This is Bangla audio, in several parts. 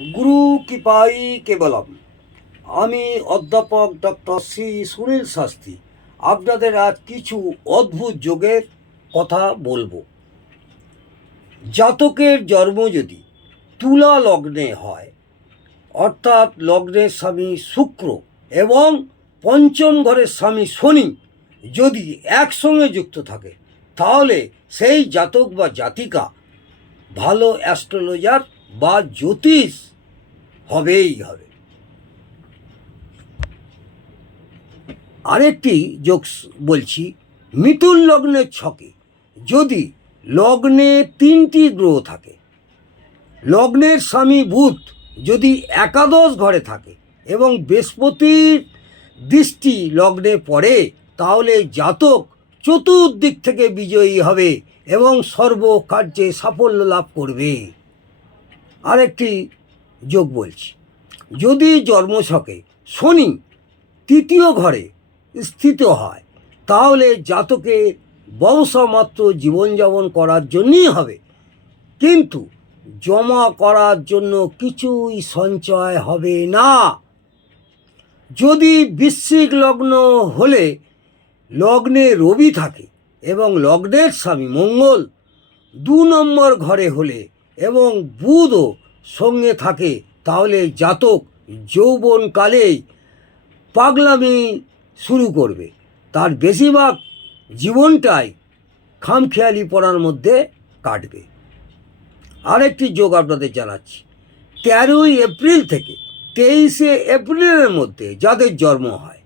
গুরু কৃপাই কেবলম। আমি অধ্যাপক ডক্টর শ্রী সুনীল শাস্ত্রী আপনাদের আজ কিছু অদ্ভুত যোগের কথা বলবো। জাতকের জন্ম যদি তুলা লগ্নে হয়, অর্থাৎ লগ্নের স্বামী শুক্র এবং পঞ্চম ঘরের স্বামী শনি যদি একসঙ্গে যুক্ত থাকে, তাহলে সেই জাতক বা জাতিকা ভালো অ্যাস্ট্রোলজার বা জ্যোতিষ হবেই হবে। আরেকটি যোগ বলছি, মিথুন লগ্নের ছকে যদি লগ্নে 3টি গ্রহ থাকে, লগ্নের স্বামী বুধ যদি একাদশ ঘরে থাকে এবং বৃহস্পতির দৃষ্টি লগ্নে পড়ে, তাহলে জাতক চতুর্দিক থেকে বিজয়ী হবে এবং সর্বকার্যে সাফল্য লাভ করবে। আরেকটি যোগ বলছি, যদি জন্মছকে শনি 3য় ঘরে স্থিত হয়, তাহলে জাতকে বংশমাত্র জীবনযাপন করার জন্যই হবে, কিন্তু জমা করার জন্য কিছুই সঞ্চয় হবে না। যদি বৃশ্চিক লগ্ন হলে লগ্নে রবি থাকে এবং লগ্নের স্বামী মঙ্গল 2 নম্বর ঘরে হলে এবং বুধও সঙ্গে থাকে, তাহলে জাতক যৌবনকালেই পাগলামি শুরু করবে। তার বেশিরভাগ জীবনটাই খামখেয়ালি পড়ার মধ্যে কাটবে। আরেকটি যোগ আপনাদের জানাচ্ছি, 13ই এপ্রিল থেকে 23শে এপ্রিলের মধ্যে যাদের জন্ম হয়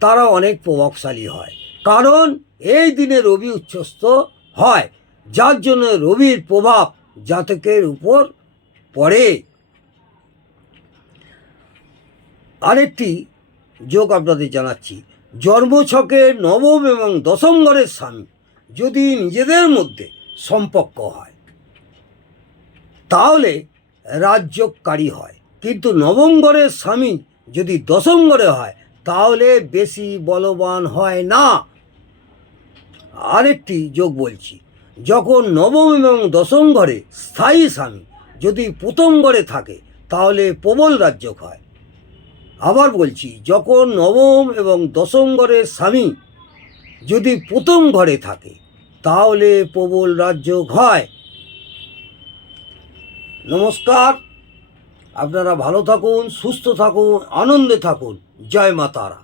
তারা অনেক প্রভাবশালী হয়, কারণ এই দিনে রবি উচ্চস্থ হয়, যার জন্য রবির প্রভাব জাতকের উপর পড়ে। আরেকটি যোগ আপনাদের জানাচ্ছি, জন্মছকের 9ম এবং 10ম ঘরের স্বামী যদি নিজেদের মধ্যে সম্পর্ক হয়, তাহলে রাজযোগকারী হয়, কিন্তু 9ম ঘরের স্বামী যদি 10ম ঘরে হয়, তাহলে বেশি বলবান হয় না। আরেকটি যোগ বলছি, যখন 9ম এবং 10ম ঘরে স্থায়ী স্বামী যদি 1ম ঘরে থাকে, তাহলে প্রবল রাজযোগ হয়। আবার বলছি, যখন 9ম এবং 10ম ঘরের স্বামী যদি 1ম ঘরে থাকে, তাহলে প্রবল রাজযোগ হয়। নমস্কার, আপনারা ভালো থাকুন, সুস্থ থাকুন, আনন্দে থাকুন। জয় মা তারা।